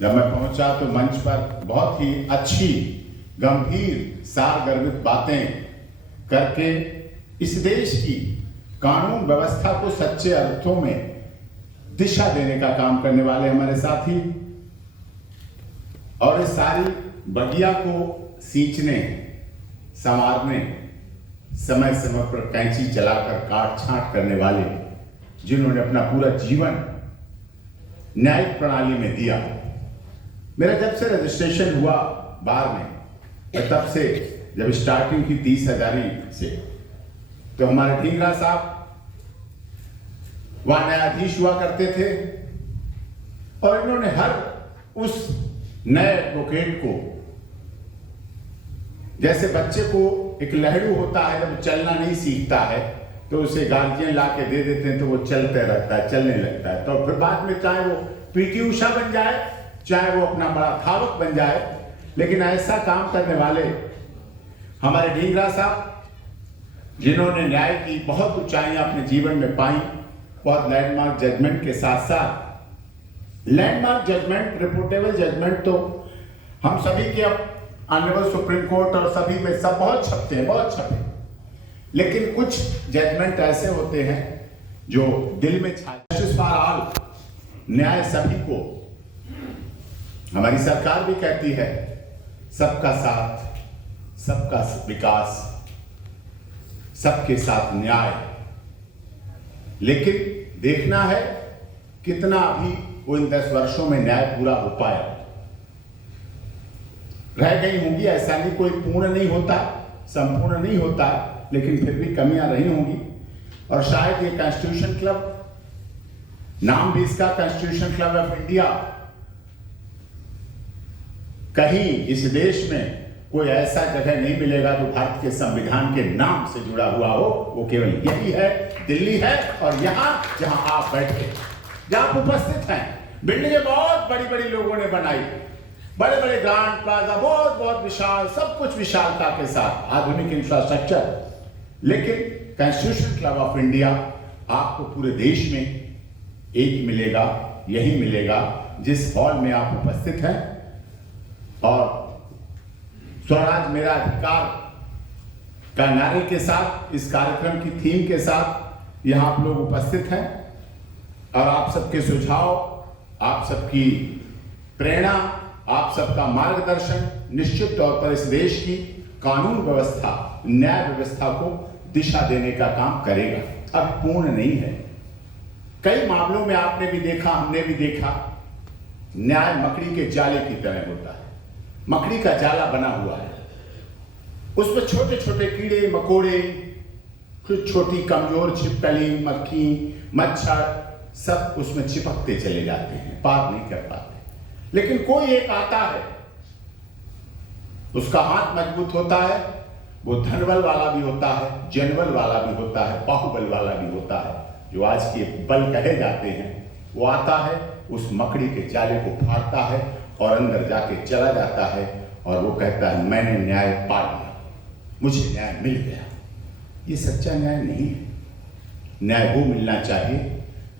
जब मैं पहुंचा तो मंच पर बहुत ही अच्छी गंभीर सारगर्भित बातें करके इस देश की कानून व्यवस्था को सच्चे अर्थों में दिशा देने का काम करने वाले हमारे साथी और इस सारी बगिया को सींचने संवारने समय समय पर कैंची चलाकर काट छांट करने वाले जिन्होंने अपना पूरा जीवन न्यायिक प्रणाली में दिया। मेरा जब से रजिस्ट्रेशन हुआ बार में तब से जब स्टार्टिंग की 30,000 से तो हमारे ढींगरा साहब वहां न्यायाधीश हुआ करते थे और इन्होंने हर उस नए एडवोकेट को, जैसे बच्चे को एक लहड़ू होता है जब चलना नहीं सीखता है तो उसे गार्जियन ला के दे देते हैं तो वो चलते रहता है, चलने लगता है, तो फिर बाद में चाहे वो पीटी उषा बन जाए चाहे वो अपना बड़ा धावक बन जाए, लेकिन ऐसा काम करने वाले हमारे ढींगरा साहब जिन्होंने न्याय की बहुत ऊंचाइयां अपने जीवन में पाई, बहुत लैंडमार्क जजमेंट के साथ साथ लैंडमार्क जजमेंट, रिपोर्टेबल जजमेंट तो हम सभी के अब ऑनरेबल सुप्रीम कोर्ट और सभी में सब बहुत छपते हैं, बहुत छपे, लेकिन कुछ जजमेंट ऐसे होते हैं जो दिल में जस्टिस फॉर ऑल, न्याय सभी को। हमारी सरकार भी कहती है सबका साथ, सबका विकास, सबके साथ न्याय, लेकिन देखना है कितना अभी वो इन 10 वर्षों में न्याय पूरा हो पाया। रह गई होंगी, ऐसा नहीं, कोई पूर्ण नहीं होता, संपूर्ण नहीं होता, लेकिन फिर भी कमियां रही होंगी। और शायद ये कॉन्स्टिट्यूशन क्लब, नाम भी इसका कॉन्स्टिट्यूशन क्लब ऑफ इंडिया, कहीं इस देश में कोई ऐसा जगह नहीं मिलेगा जो भारत के संविधान के नाम से जुड़ा हुआ हो। वो केवल यही है, दिल्ली है, और यहां जहां आप बैठे, जहां आप उपस्थित हैं। बिल्डिंगें बहुत बड़ी बड़ी लोगों ने बनाई, बड़े बड़े ग्रांड प्लाजा, बहुत बहुत विशाल, सब कुछ विशालता के साथ, आधुनिक इंफ्रास्ट्रक्चर, लेकिन कॉन्स्टिट्यूशन क्लब ऑफ इंडिया आपको पूरे देश में एक मिलेगा, यही मिलेगा जिस हॉल में आप उपस्थित हैं। और स्वराज मेरा अधिकार का नारे के साथ, इस कार्यक्रम की थीम के साथ यहां आप लोग उपस्थित हैं, और आप सबके सुझाव, आप सबकी प्रेरणा, आप सबका मार्गदर्शन निश्चित तौर पर इस देश की कानून व्यवस्था, न्याय व्यवस्था को दिशा देने का काम करेगा। अब पूर्ण नहीं है, कई मामलों में आपने भी देखा, हमने भी देखा, न्याय मकड़ी के जाले की तरह होता है। मकड़ी का जाला बना हुआ है, उसमें छोटे छोटे कीड़े मकोड़े, कुछ छोटी कमजोर छिपकली, मक्खी, मच्छर, सब उसमें चिपकते चले जाते हैं, पार नहीं कर पाते। लेकिन कोई एक आता है, उसका हाथ मजबूत होता है, वो धनबल वाला भी होता है, जनबल वाला भी होता है, बाहुबल वाला भी होता है, जो आज के बल कहे जाते हैं। वो आता है, उस मकड़ी के जाले को फाड़ता है और अंदर जाके चला जाता है, और वो कहता है मैंने न्याय पा लिया, मुझे न्याय मिल गया। ये सच्चा न्याय नहीं है। न्याय वो मिलना चाहिए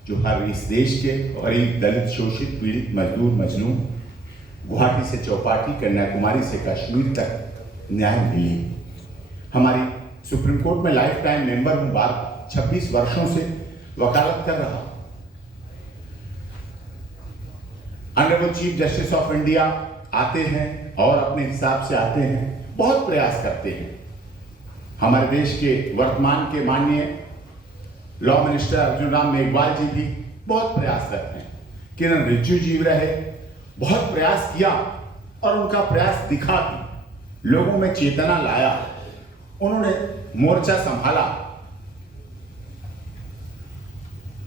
जो हर इस देश के गरीब, दलित, शोषित, पीड़ित, मजदूर, मजलूम, गुवाहाटी से चौपाटी, कन्याकुमारी से कश्मीर तक न्याय मिले। हमारी सुप्रीम कोर्ट में लाइफ टाइम मेंबर हूं, 26 वर्षों से वकालत कर रहा। Honourable chief justice of India आते हैं और अपने हिसाब से आते हैं, बहुत प्रयास करते हैं। हमारे देश के वर्तमान के माननीय लॉ मिनिस्टर अर्जुन राम मेघवाल जी भी बहुत प्रयास करते हैं। किरण रिजिजू जी रहे, बहुत प्रयास किया, और उनका प्रयास दिखा भी, लोगों में चेतना लाया, उन्होंने मोर्चा संभाला।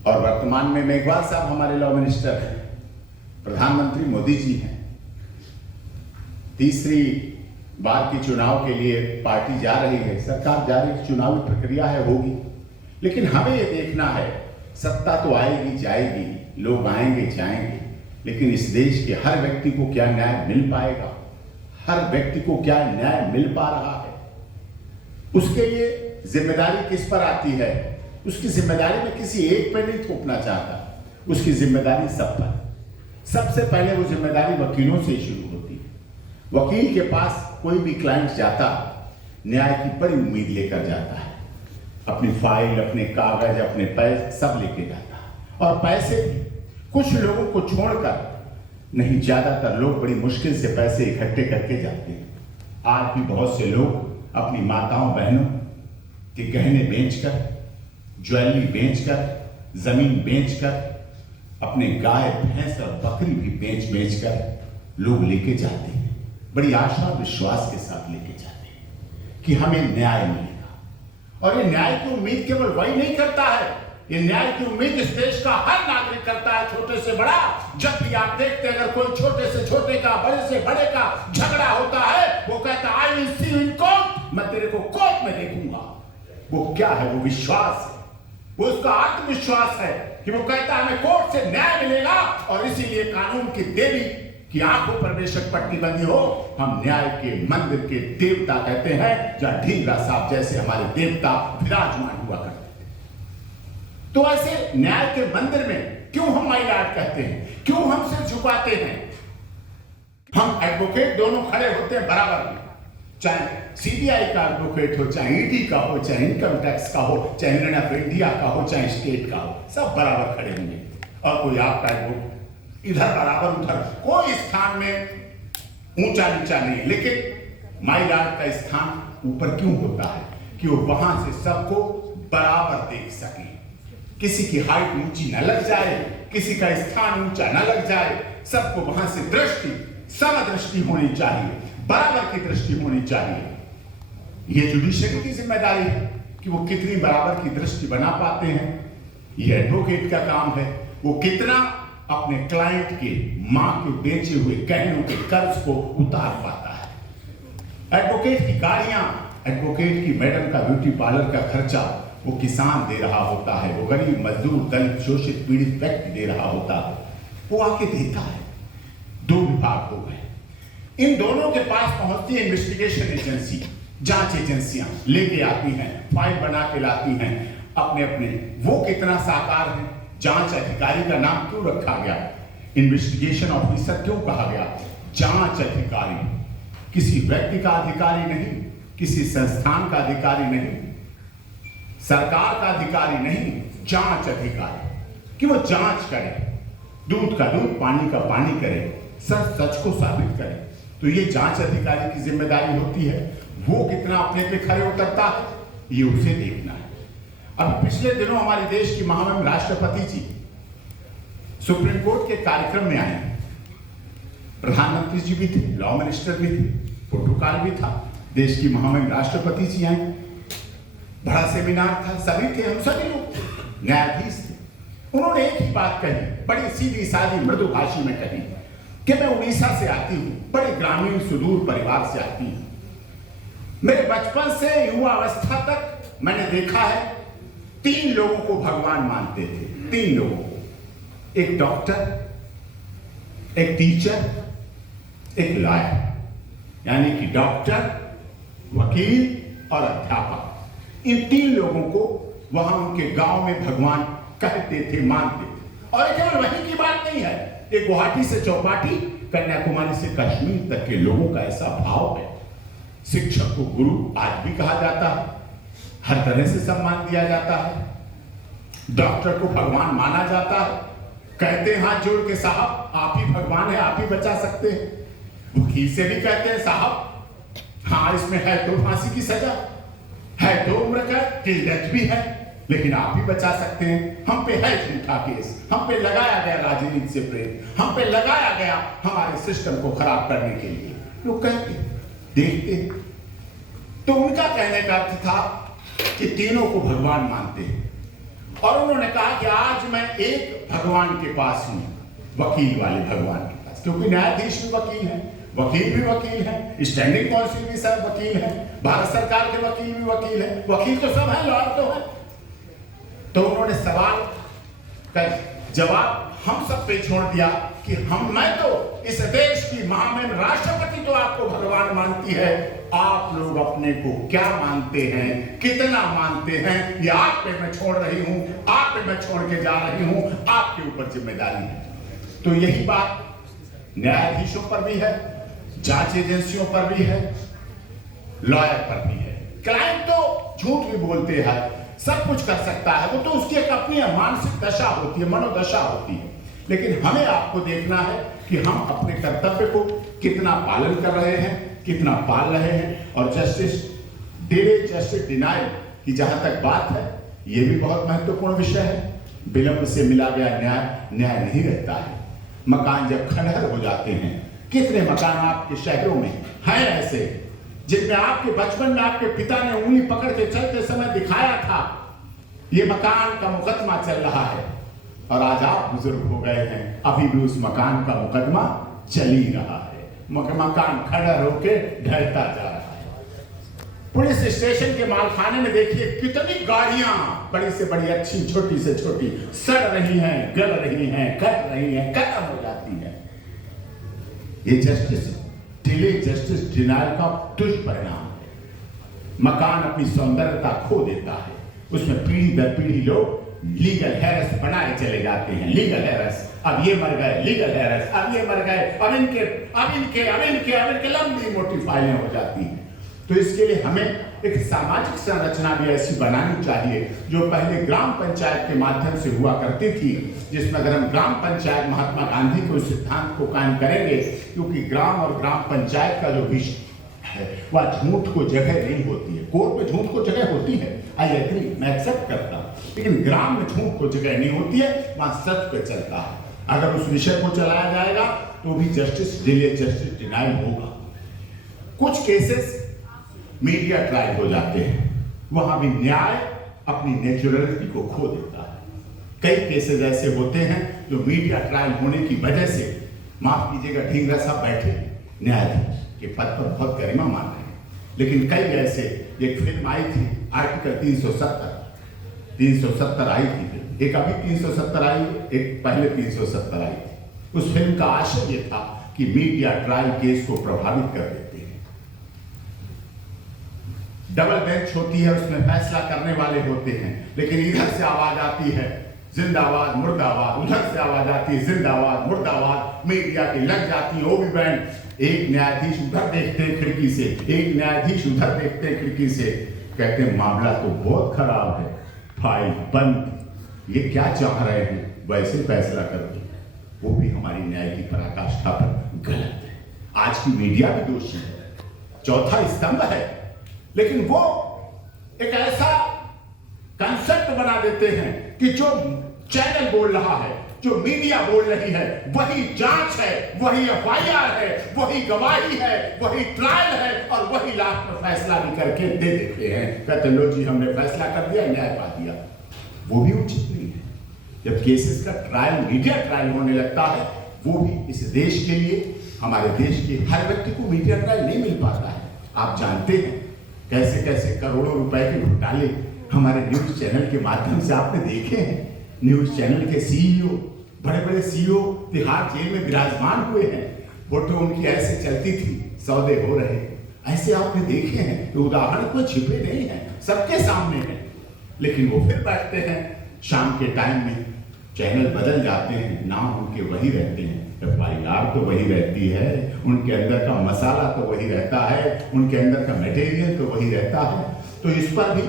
और वर्तमान में मेघवाल साहब हमारे लॉ मिनिस्टर हैं, प्रधानमंत्री मोदी जी हैं। तीसरी बार की चुनाव के लिए पार्टी जा रही है, सरकार जा रही है, चुनावी प्रक्रिया है, होगी, लेकिन हमें ये देखना है, सत्ता तो आएगी जाएगी, लोग आएंगे जाएंगे, लेकिन इस देश के हर व्यक्ति को क्या न्याय मिल पाएगा, हर व्यक्ति को क्या न्याय मिल पा रहा है, उसके लिए जिम्मेदारी किस पर आती है। उसकी जिम्मेदारी में किसी एक पर नहीं थोपना चाहता, उसकी जिम्मेदारी सब पर। सबसे पहले वो जिम्मेदारी वकीलों से ही शुरू होती है। वकील के पास कोई भी क्लाइंट जाता न्याय की बड़ी उम्मीद लेकर जाता है, अपनी फाइल, अपने कागज, अपने पैसे सब लेके जाता है। और पैसे भी कुछ लोगों को छोड़कर नहीं, ज्यादातर लोग बड़ी मुश्किल से पैसे इकट्ठे करके जाते हैं। आज भी बहुत से लोग अपनी माताओं बहनों के गहने बेचकर, ज्वेलरी बेचकर, जमीन बेचकर, अपने गाय भैंस और बकरी भी बेच लोग लेके जाते हैं। बड़ी आशा और विश्वास के साथ लेके जाते हैं कि हमें न्याय मिलेगा। और ये न्याय की उम्मीद केवल वही नहीं करता है, ये न्याय की उम्मीद इस देश का हर नागरिक करता है, छोटे से बड़ा। जब भी आप देखते हैं अगर कोई छोटे से छोटे का, बड़े से बड़े का झगड़ा होता है, वो कहता है I will see you in court, मैं तेरे को कोर्ट में देखूंगा। वो क्या है? वो विश्वास है, वो उसका आत्मविश्वास है कि वो कहता है हमें कोर्ट से न्याय मिलेगा। और इसीलिए कानून की देवी की आंखों पर बेशक पट्टी बंदी हो, हम न्याय के मंदिर के देवता कहते हैं, जहां ढींगरा साहब जैसे हमारे देवता विराजमान हुआ करते थे। तो ऐसे न्याय के मंदिर में क्यों हम माय लॉर्ड कहते हैं, क्यों हम सिर झुकाते हैं? हम एडवोकेट दोनों खड़े होते हैं बराबर में, चाहे सीबीआई का एडवोकेट हो, चाहे ईडी का हो, चाहे इनकम टैक्स का हो, चाहे यूनियन ऑफ इंडिया का हो, चाहे स्टेट का हो, सब बराबर खड़े होंगे। और कोई आपका एडवोकेट इधर बराबर, उधर कोई स्थान में ऊंचा नीचा नहीं। लेकिन माय लॉर्ड का स्थान ऊपर क्यों होता है? कि वो वहां से सबको बराबर देख सके, किसी की हाइट ऊंची न लग जाए, किसी का स्थान ऊंचा न लग जाए, सबको वहां से दृष्टि, समदृष्टि होनी चाहिए, बराबर की दृष्टि होनी चाहिए। ये जुडिशरी की जिम्मेदारी है कि वो कितनी बराबर की दृष्टि बना पाते हैं। ये एडवोकेट का काम है, वो कितना अपने क्लाइंट के मां के बेचे हुए गहनों के कर्ज को उतार पाता है। एडवोकेट की गाड़ियां, एडवोकेट की मैडम का ब्यूटी पार्लर का खर्चा वो किसान दे रहा होता है, वो गरीब मजदूर, दलित, शोषित, पीड़ित व्यक्ति दे रहा होता है, वो आके देता है। दो विभाग हो गए, इन दोनों के पास पहुंचती है इन्वेस्टिगेशन एजेंसी, जांच एजेंसियां लेके आती हैं, फाइल बना के लाती हैं अपने अपने। वो कितना साकार है? जांच अधिकारी का नाम क्यों रखा गया? इन्वेस्टिगेशन ऑफिसर क्यों कहा गया? जांच अधिकारी किसी व्यक्ति का अधिकारी नहीं, किसी संस्थान का अधिकारी नहीं, सरकार का अधिकारी नहीं, जांच अधिकारी, कि वो जांच करे, दूध का दूध, पानी का पानी करे, सच सच को साबित करे। तो ये जांच अधिकारी की जिम्मेदारी होती है। वो कितना अपने पे खड़े उतरता है, ये उसे देखना है। अब पिछले दिनों हमारे देश की महामहिम राष्ट्रपति जी सुप्रीम कोर्ट के कार्यक्रम में आए, प्रधानमंत्री जी भी थे, लॉ मिनिस्टर भी थे, प्रोटोकॉल भी था, देश की महामहिम राष्ट्रपति जी आए, बड़ा सेमिनार था, सभी थे, हम सभी लोग थे, न्यायाधीश थे। उन्होंने एक ही बात कही, बड़ी सीधी सादी मृदुभाषी में कही कि मैं उड़ीसा से आती हूं, बड़े ग्रामीण सुदूर परिवार से आती हूं। मेरे बचपन से युवा अवस्था तक मैंने देखा है 3 लोगों को भगवान मानते थे, 3 लोगों को, एक डॉक्टर, एक टीचर, एक लॉयर। यानी कि डॉक्टर, वकील और अध्यापक, इन 3 लोगों को वहां उनके गांव में भगवान कहते थे, मानते थे। और केवल वहीं की बात नहीं है, एक गुवाहाटी से चौपाटी, कन्याकुमारी से कश्मीर तक के लोगों का ऐसा भाव है। शिक्षक को गुरु आज भी कहा जाता है, हर तरह से सम्मान दिया जाता है। डॉक्टर को भगवान माना जाता है, कहते हैं हाथ जोड़ के साहब आप ही भगवान है, आप ही बचा सकते हैं। वकील से भी कहते हैं साहब हाँ इसमें है तो फांसी की सजा, है तो उम्र कैद, टिल डेथ भी है, लेकिन आप ही बचा सकते हैं। हम पे है झूठा केस, हम पे लगाया गया राजनीति से प्रेम, हम पे लगाया गया हमारे सिस्टम को खराब करने के लिए। लोग कहते देखते। तो उनका कहने का अर्थ था कि तीनों को भगवान मानते हैं। और उन्होंने कहा कि आज मैं एक भगवान के पास हूं, वकील वाले भगवान के पास, क्योंकि न्यायाधीश भी वकील है, वकील भी वकील है, स्टैंडिंग काउंसिल भी सब वकील है, भारत सरकार के वकील भी वकील है, वकील तो सब है, लॉयर तो है। तो उन्होंने सवाल का जवाब हम सब पे छोड़ दिया कि मैं तो इस देश की महामहिम राष्ट्रपति तो आपको भगवान मानती है, आप लोग अपने को क्या मानते हैं, कितना मानते हैं, ये आप पे मैं छोड़ रही हूं, आप पे मैं छोड़ के जा रही हूं, आपके ऊपर जिम्मेदारी है। तो यही बात न्यायाधीशों पर भी है, जांच एजेंसियों पर भी है, लॉयर पर भी है। क्लाइंट तो झूठ भी बोलते हैं, सब कुछ कर सकता है, वो तो उसकी एक अपनी मानसिक दशा होती है, मनोदशा होती है। लेकिन हमें आपको देखना है कि हम अपने कर्तव्य को कितना पालन कर रहे हैं, कितना पाल रहे हैं। और जस्टिस डिले जस्टिस डिनाइल की जहां तक बात है, ये भी बहुत महत्वपूर्ण विषय है। विलंब से मिला गया न्याय नहीं रहता है। मकान जब खंडहर हो जाते हैं, कितने मकान आपके शहरों में हैं ऐसे जिनमें आपके बचपन में आपके पिता ने उंगली पकड़ के चलते समय दिखाया था ये मकान का मुकदमा चल रहा है, और आज आप बुजुर्ग हो गए हैं, अभी भी उस मकान का मुकदमा चल ही रहा है। मकान खंडहर होके ढहता जा रहा है। पुलिस स्टेशन के मालखाने में देखिए कितनी गाड़ियां बड़ी से बड़ी, अच्छी छोटी से छोटी, सड़ रही हैं, गल रही हैं, कट रही हैं, खत्म हो जाती हैं। ये जस्टिस डिनाइल का दुष्परिणाम है। मकान अपनी सौंदर्यता खो देता है, उसमें पीढ़ी दर पीढ़ी लोग लीगल हेरस बनाए चले जाते हैं। लीगल हेरस, अब ये मर गए, लीगल हेरस, अब ये मर गए, अब इनके लंबी मोटी फाइलें हो जाती हैं। तो इसके लिए हमें एक सामाजिक संरचना भी ऐसी बनानी चाहिए जो पहले ग्राम पंचायत के माध्यम से हुआ करती थी, जिसमें अगर हम ग्राम पंचायत महात्मा गांधी के सिद्धांत को कायम करेंगे, क्योंकि ग्राम और ग्राम पंचायत का जो विषय है वह झूठ को जगह नहीं होती है। कोर्ट में झूठ को जगह होती है, आई एग्री, मैं एक्सेप्ट करता हूं, लेकिन ग्राम में झूठ को जगह नहीं होती है, वहां सच पे चलता है। अगर उस विषय को चलाया जाएगा तो भी जस्टिस डिले जस्टिस डिनाइल होगा। कुछ केसेस मीडिया ट्रायल हो जाते हैं, वहां भी न्याय अपनी नेचुरलिटी को खो देता है। कई केसेस ऐसे होते हैं जो मीडिया ट्रायल होने की वजह से, माफ कीजिएगा, ढींगरा साहब बैठे न्यायाधीश के पद पर बहुत गरिमा मान रहे हैं, लेकिन कई ऐसे, एक फिल्म आई थी आर्टिकल 370 आई थी, एक अभी 370 आई, एक पहले 370 आई थी। उस फिल्म का आशय ये था कि मीडिया ट्रायल केस को प्रभावित कर देते हैं। डबल बेंच होती है, उसमें फैसला करने वाले होते हैं, लेकिन इधर से आवाज आती है जिंदाबाद मुर्दाबाद, उधर से आवाज आती है जिंदाबाद मुर्दाबाद, मीडिया की लग जाती है वो भी बैंड। एक न्यायाधीश उधर देखते हैं खिड़की से, एक न्यायाधीश उधर देखते हैं खिड़की से, कहते हैं मामला तो बहुत खराब है, फाइल बंद, ये क्या चाह रहे हैं, वैसे फैसला कर दो। वो भी हमारी न्याय की पराकाष्ठा पर गलत है। आज की मीडिया भी दोषी है, चौथा स्तंभ है, लेकिन वो एक ऐसा कंसेप्ट बना देते हैं कि जो चैनल बोल रहा है, जो मीडिया बोल रही है, वही जांच है, वही एफआईआर है, वही गवाही है, वही ट्रायल है, और वही लास्ट में फैसला भी करके दे देते हैं। कहते लो जी हमने फैसला कर दिया, न्याय पा दिया। वो भी उचित नहीं है। जब केसेस का ट्रायल मीडिया ट्रायल होने लगता है, वो भी इस देश के लिए, हमारे देश के हर व्यक्ति को मीडिया ट्रायल नहीं मिल पाता है। आप जानते हैं कैसे कैसे करोड़ों रुपए के घोटाले हमारे न्यूज चैनल के माध्यम से आपने देखे हैं। न्यूज चैनल के सीईओ, बड़े बड़े सीईओ तिहाड़ जेल में विराजमान हुए हैं, फोटो उनकी ऐसे चलती थी, सौदे हो रहे, ऐसे आपने देखे हैं। तो उदाहरण कोई छिपे नहीं है, सबके सामने है। लेकिन वो फिर बैठते हैं शाम के टाइम में, चैनल बदल जाते हैं, नाम उनके वही रहते हैं, एफआईआर तो वही रहती है, उनके अंदर का मसाला तो वही रहता है, उनके अंदर का मटेरियल तो वही रहता है। तो इस पर भी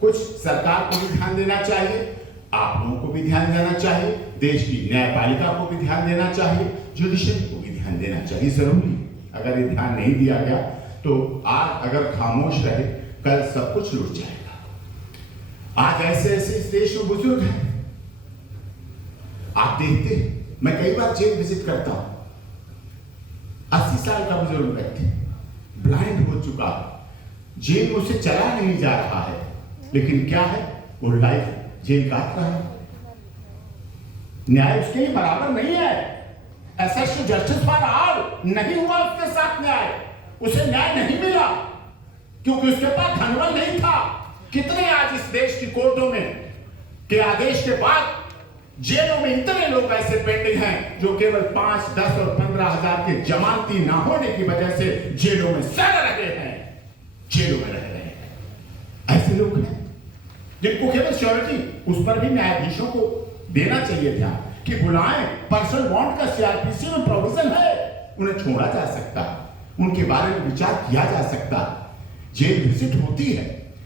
कुछ सरकार को भी ध्यान देना चाहिए, आप लोगों को भी ध्यान देना चाहिए, देश की न्यायपालिका को भी ध्यान देना चाहिए, जुडिशरी को भी ध्यान देना चाहिए। जरूरी, अगर ये ध्यान नहीं दिया गया तो आज अगर खामोश रहे, कल सब कुछ लुट जाएगा। आज ऐसे ऐसे इस देश में बुजुर्ग हैं, आप देखते हैं, मैं कई बार जेल विजिट करता हूं, 80 साल का बुजुर्ग व्यक्ति, ब्लाइंड हो चुका, जेल में उसे चला नहीं जा रहा है, लेकिन क्या है, वो लाइफ जेल काट रहा है। न्याय उसके लिए बराबर नहीं है। एसेस जस्टिस फॉर ऑल नहीं हुआ उसके साथ न्याय, उसे न्याय नहीं मिला क्योंकि उसके पास धनबल नहीं था। कितने आज इस देश की कोर्टों में के आदेश के बाद जेलों में इतने लोग ऐसे पेंडिंग हैं जो केवल 5, 10 और 15 हजार के जमानती ना होने की वजह से जेलों में सड़ रहे हैं, जेलों में रह रहे हैं। ऐसे लोग हैं जिनको केवल श्योरिटी, उस पर भी न्यायाधीशों को देना चाहिए ध्यान। कि बुलाएं, पर्सनल बॉन्ड का सीआरपीसी में प्रोविजन है, उन्हें छोड़ा जा सकता है, उनके बारे में विचार किया जा सकता है। जेल विजिट होती है,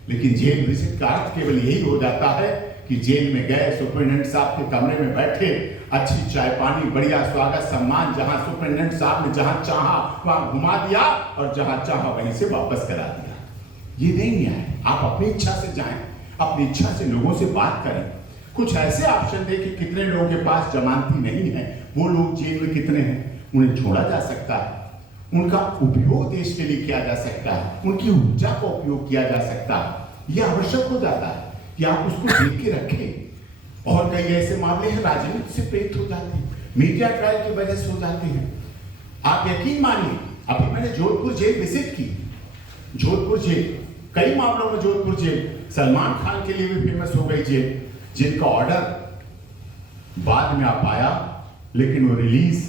लेकिन जेल विजिट का अर्थ केवल यही हो जाता है कि जेल में गए, सुपरिटेंडेंट साहब के कमरे में बैठे, अच्छी चाय पानी, बढ़िया स्वागत सम्मान, जहां सुपरिटेंडेंट साहब ने जहां चाहा वहां घुमा दिया और जहां चाहा वहीं से वापस करा दिया। ये नहीं न्याय। आप अपनी इच्छा से जाएं, अपनी इच्छा से लोगों से बात करें। कुछ ऐसे ऑप्शन दें कि कितने लोगों के पास जमानती नहीं है, वो लोग जेल में कितने हैं, उन्हें छोड़ा जा सकता है, उनका उपयोग देश के लिए किया जा सकता है, उनकी ऊर्जा का उपयोग किया जा सकता है। यह आवश्यक हो जाता है कि आप उसको देख के रखें। और कई ऐसे मामले हैं राजनीति से प्रेरित हो जाते हैं, मीडिया ट्रायल की वजह से हो जाते हैं। आप यकीन मानिए, अभी मैंने जोधपुर जेल विजिट की। जोधपुर जेल, कई मामलों में जोधपुर जेल सलमान खान के लिए भी फेमस हो गई जेल, जिनका ऑर्डर बाद में आ पाया, लेकिन वो रिलीज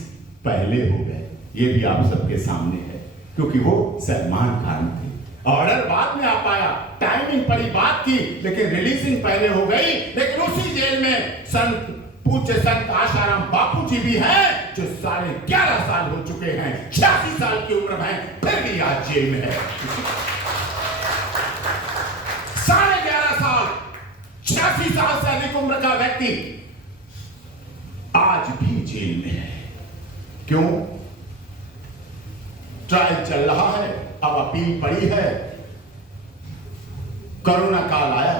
पहले हो गए। ये भी आप सबके सामने है, क्योंकि वो सलमान खान थे। ऑर्डर बाद में आ पाया, टाइमिंग पड़ी बात की, लेकिन रिलीजिंग पहले हो गई। लेकिन उसी जेल में पूज्य संत आशाराम बापू जी भी हैं, जो 11.5 साल हो चुके हैं, 86 साल की उम्र में, फिर भी आज जेल में है। 11.5 साल, 86 साल से अधिक उम्र का व्यक्ति आज भी जेल में है। क्यों? ट्रायल चल रहा है, अब अपील पड़ी है। कोरोना काल आया,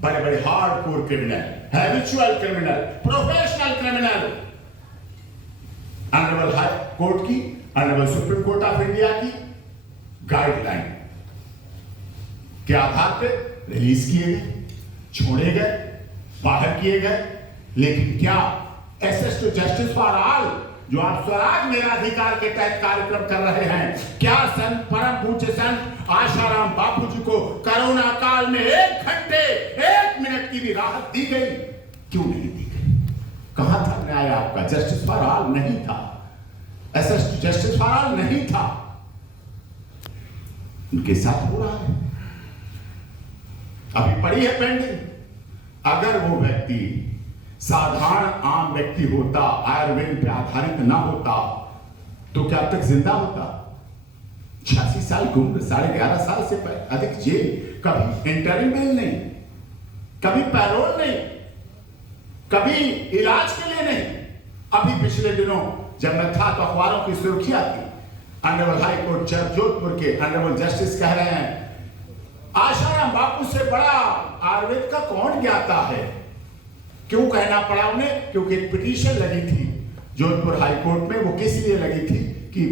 बड़े बड़े hardcore criminal, habitual criminal, professional criminal, honourable high court की, honourable supreme court of India की गाइडलाइन के आधार पर रिलीज किए गए, छोड़े गए, बाहर किए गए। लेकिन क्या access to justice for all, जो आप स्वराज मेरा अधिकार के तहत कार्यक्रम कर रहे हैं, क्या संत परम पूज्य संत आशाराम बापू जी को कोरोना काल में 1 घंटे 1 मिनट की भी राहत दी गई? क्यों नहीं दी गई? कहां था न्याय आपका? जस्टिस फॉर ऑल नहीं था, access to justice for all नहीं था। उनके साथ हो रहा है, अभी पड़ी है पेंडिंग। अगर वो व्यक्ति साधारण आम व्यक्ति होता, आयुर्वेद पे आधारित ना होता, तो क्या अब तक जिंदा होता? 86 साल की उम्र, 11.5 साल से अधिक जेल, कभी इंटरिम बेल नहीं, कभी पैरोल नहीं, कभी इलाज के लिए नहीं। अभी पिछले दिनों जब मैं था तो अखबारों की सुर्खियां थी, ऑनरेबल हाई कोर्ट जोधपुर के ऑनरेबल जस्टिस कह रहे हैं, आशाराम बापू से बड़ा आयुर्वेद का कौन ज्ञाता है। क्यों कहना पड़ा उन्हें? क्योंकि एक पिटीशन लगी थी जोधपुर हाई कोर्ट में। वो किस लिए लगी थी? कि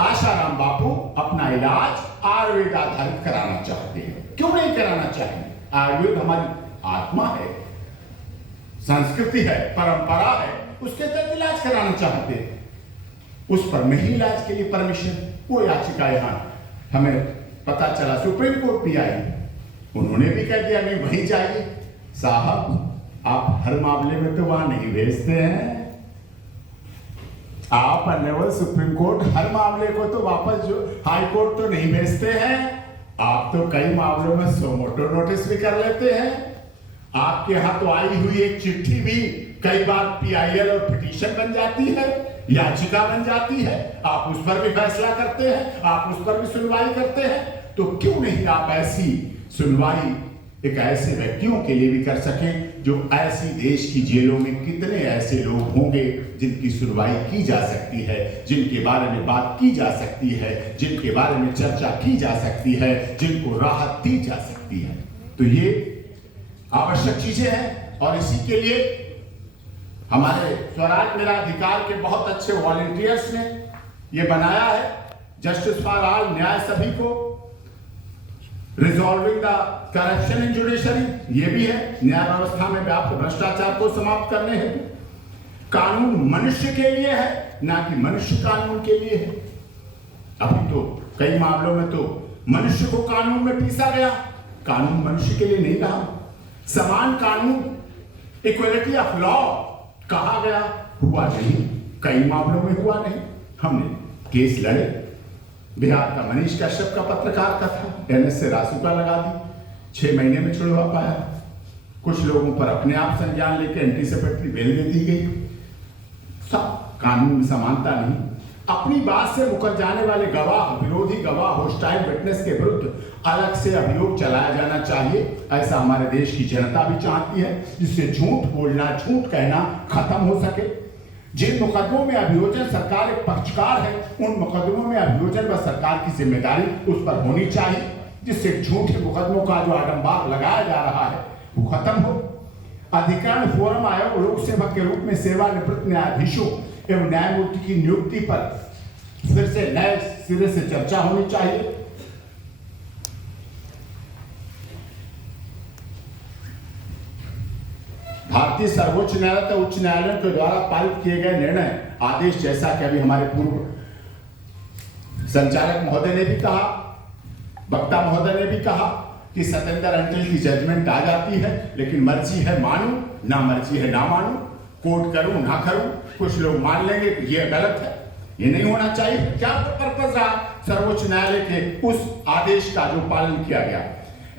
आशाराम बापू अपना इलाज आयुर्वेद आधारित कराना चाहते हैं। क्यों नहीं कराना चाहिए? आयुर्वेद हमारी आत्मा है, संस्कृति है, परंपरा है, उसके तहत इलाज कराना चाहते हैं। उस पर नहीं इलाज के लिए परमिशन, वो याचिका यहां हमें पता चला सुप्रीम कोर्ट भी आई, उन्होंने भी कह दिया नहीं वहीं जाइए। साहब, आप हर मामले में तो वहां नहीं भेजते हैं, आप ऑनरेबल सुप्रीम कोर्ट हर मामले को तो वापस जो हाई कोर्ट तो नहीं भेजते हैं। आप तो कई मामलों में सो मोटो नोटिस भी कर लेते हैं। आपके यहां तो आई हुई एक चिट्ठी भी कई बार पीआईएल और पिटीशन बन जाती है, याचिका बन जाती है, आप उस पर भी फैसला करते हैं, आप उस पर भी सुनवाई करते हैं। तो क्यों नहीं आप ऐसी सुनवाई एक ऐसे व्यक्तियों के लिए भी कर सकें जो ऐसी देश की जेलों में कितने ऐसे लोग होंगे जिनकी सुनवाई की जा सकती है, जिनके बारे में बात की जा सकती है, जिनके बारे में चर्चा की जा सकती है, जिनको राहत दी जा सकती है। तो ये आवश्यक चीजें हैं और इसी के लिए हमारे स्वराज मेरा अधिकार के बहुत अच्छे वॉलंटियर्स ने ये बनाया है, जस्टिस फॉर ऑल, न्याय सभी को, resolving the corruption in judiciary, ये भी है, न्याय व्यवस्था में व्याप्त भ्रष्टाचार को समाप्त करने हेतु। कानून मनुष्य के लिए है, ना कि मनुष्य कानून के लिए है। अभी तो कई मामलों में तो मनुष्य को कानून में पीसा गया, कानून मनुष्य के लिए नहीं रहा। समान कानून, इक्वलिटी ऑफ लॉ कहा गया, हुआ नहीं, कई मामलों में हुआ नहीं। हमने केस लड़े, बिहार का मनीष कश्यप का पत्रकार का था, एनएस से रासुका लगा दी, 6 महीने में छुड़वा पाया। कुछ लोगों पर अपने आप संज्ञान लेकर एंटीसिपेटरी बेल दे दी गई। सब कानून में समानता नहीं। अपनी बात से मुकर जाने वाले गवाह, विरोधी गवाह, होस्टाइल विटनेस के विरुद्ध अलग से अभियोग चलाया जाना चाहिए। ऐसा हमारे देश की जनता भी चाहती है, जिससे झूठ बोलना, झूठ कहना खत्म हो सके। जिन मुकदमों में अभियोजन सरकार एक पक्षकार है, उन मुकदमों में अभियोजन व सरकार की जिम्मेदारी उस पर होनी चाहिए, जिससे झूठे मुकदमों का जो आडंबर लगाया जा रहा है वो खत्म हो। अधिकरण फोरम आयोग लोक सेवक के रूप में सेवानिवृत्त न्यायाधीशों एवं न्यायमूर्ति की नियुक्ति पर फिर से नए सिरे से चर्चा होनी चाहिए। भारतीय सर्वोच्च न्यायालय तथा उच्च न्यायालयों के द्वारा पारित किए गए निर्णय आदेश, जैसा कि अभी हमारे पूर्व संचालक महोदय ने भी कहा, वक्ता महोदय ने भी कहा कि सतेंद्र अंचल की जजमेंट आ जाती है, लेकिन मर्जी है मानूं, ना मर्जी है ना मानूं, कोर्ट करूं ना करूं। कुछ लोग मान लेंगे कि ये गलत है, ये नहीं होना चाहिए। क्या पर्पस रहा सर्वोच्च न्यायालय के उस आदेश का जो पालन किया गया?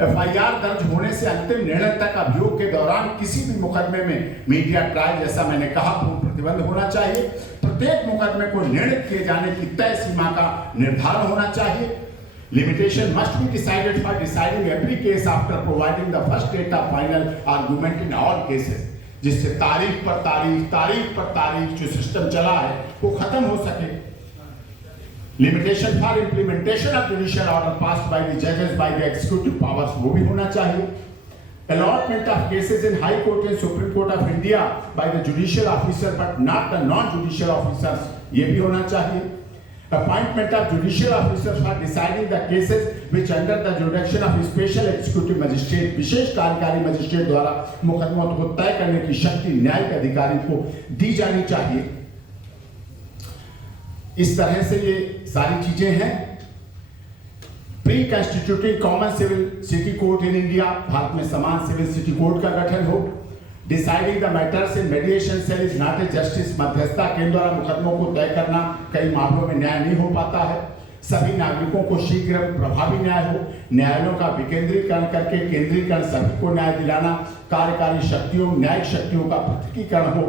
एफआईआर दर्ज होने से अंतिम निर्णय तक अभियोग के दौरान किसी भी मुकदमे में मीडिया ट्रायल, जैसा मैंने कहा, पूर्ण प्रतिबंध होना चाहिए। प्रत्येक मुकदमे को निर्णित किए जाने की तय सीमा का निर्धारण होना चाहिए। Limitation must be decided for deciding every case after providing the first date of final argument in all cases, जिससे तारीख पर तारीख जो सिस्टम चला है वो खत्म हो सके। Limitation for implementation of judicial order passed by the judges by the executive powers, वो भी होना चाहिए। Allotment of cases in High Court and Supreme Court of India by the judicial officer but not the non-judicial officers, ये भी होना चाहिए। Appointment of judicial officers for deciding the cases which under the jurisdiction of special executive magistrate, विशेष कार्यकारी magistrate द्वारा मुकदमों को तय करने की शक्ति न्यायिक अधिकारी को दी जानी चाहिए। इस तरह से ये सारी चीजें हैं। Pre constituting common civil city court in India, Bharat में समान सिविल सिटी कोर्ट का गठन हो। Deciding the matters in mediation cell is not a justice, मध्यस्थता केंद्र द्वारा मुकदमों को तय करना कई मामलों में न्याय नहीं हो पाता है। सभी नागरिकों को शीघ्र प्रभावी न्याय हो। न्यायालयों का विकेंद्रीकरण करके केंद्रीकरण, सभी को न्याय दिलाना। कार्यकारी शक्तियों, न्यायिक शक्तियों का पृथकीकरण हो।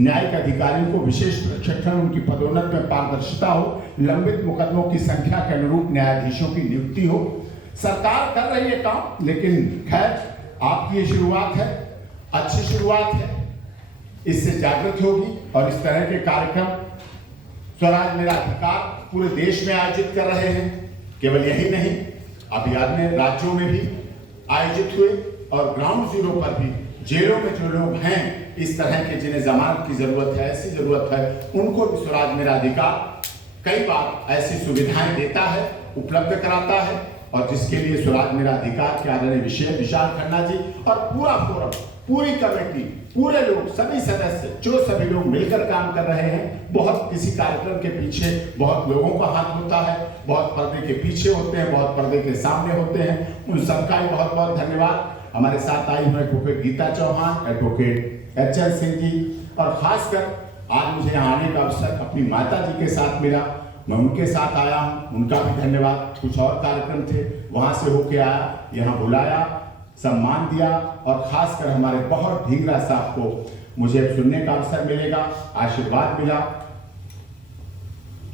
न्यायिक अधिकारियों को विशेष प्रशिक्षण, उनकी पदोन्नति में पारदर्शिता हो। लंबित मुकदमों की संख्या के अनुरूप न्यायाधीशों की नियुक्ति हो। सरकार कर रही है काम, लेकिन खैर आपकी ये शुरुआत है, अच्छी शुरुआत है। इससे जागृत होगी और इस तरह के कार्यक्रम स्वराज मेरा अधिकार पूरे देश में आयोजित कर रहे हैं। केवल यही नहीं, अभी अन्य राज्यों में भी आयोजित हुए और ग्राउंड जीरो पर भी जेलों में जो लोग हैं इस तरह के, जिन्हें जमानत की जरूरत है, ऐसी जरूरत है, उनको भी स्वराज मेरा अधिकार कई बार ऐसी सुविधाएं देता है, उपलब्ध कराता है। और जिसके लिए स्वराज मेरा अधिकार के आदरणीय विशाल खन्ना जी और पूरा फोरम, पूरी कमेटी, पूरे लोग, सभी सदस्य, जो सभी लोग मिलकर काम कर रहे हैं। बहुत किसी कार्यक्रम के पीछे बहुत लोगों का हाथ होता है, बहुत पर्दे के पीछे होते हैं, बहुत पर्दे के सामने होते हैं। उन सबका ही बहुत बहुत धन्यवाद। हमारे साथ आई हुए advocate Geeta Chauhan, advocate HL Singh ji, और खासकर आज मुझे यहाँ आने का अवसर अपनी माता जी के साथ मिला, मैं उनके साथ आया हूँ, उनका भी धन्यवाद। कुछ और कार्यक्रम थे, वहाँ से होके आया, यहाँ बुलाया, सम्मान दिया, और खासकर हमारे बहुत ढींगरा साहब को मुझे सुनने का अवसर मिलेगा, आशीर्वाद मिला।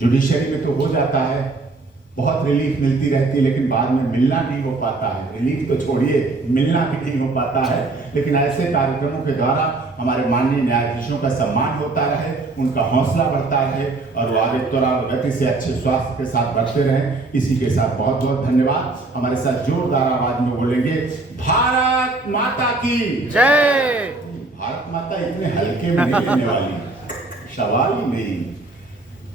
जुडिशरी में तो हो जाता है, बहुत रिलीफ मिलती रहती है, लेकिन बाद में मिलना नहीं हो पाता है। रिलीफ तो छोड़िए, मिलना भी नहीं हो पाता है। लेकिन ऐसे कार्यक्रमों के द्वारा हमारे माननीय न्यायाधीशों का सम्मान होता रहे, उनका हौसला बढ़ता रहे और वो आगे त्वरित गति से अच्छे स्वास्थ्य के साथ बढ़ते रहें। इसी के साथ बहुत बहुत धन्यवाद। हमारे साथ जोरदार आवाज में बोलेंगे, भारत माता की जय। भारत माता इतने हल्के में नहीं लेने वाली, सवाल ही नहीं।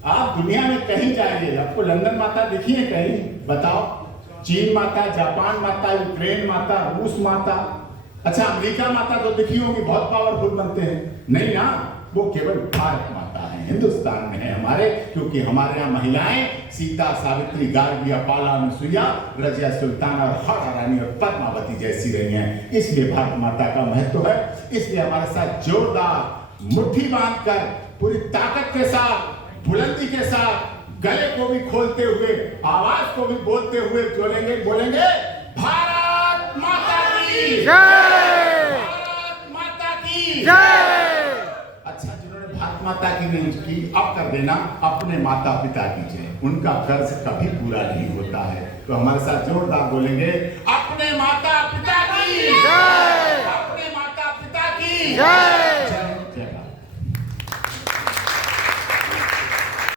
आप दुनिया में कहीं जाइए, आपको लंदन माता दिखी है कहीं? बताओ। चीन माता, जापान माता, यूक्रेन माता, रूस माता, अच्छा अमेरिका माता तो दिखी होगी, बहुत पावरफुल बनते हैं। नहीं ना, वो केवल भारत माता है, हिंदुस्तान में है हमारे। क्योंकि हमारे यहाँ महिलाएं सीता, सावित्री, गार्गी, अपाला, अनुसुईया, रजिया सुल्तान और हर रानी और पद्मावती जैसी रही हैं। इसलिए भारत माता का महत्व है। इसलिए हमारे साथ जोरदार मुट्ठी बांधकर, पूरी ताकत के साथ, बुलंदी के साथ, गले को भी खोलते हुए, आवाज को भी बोलते हुए बोलेंगे भारत माता की जय, भारत माता की जय। अच्छा, जिन्होंने भारत माता की नहीं की, अब कर देना अपने माता पिता की जय। उनका कर्ज कभी पूरा नहीं होता है। तो हमारे साथ जोरदार बोलेंगे, अपने माता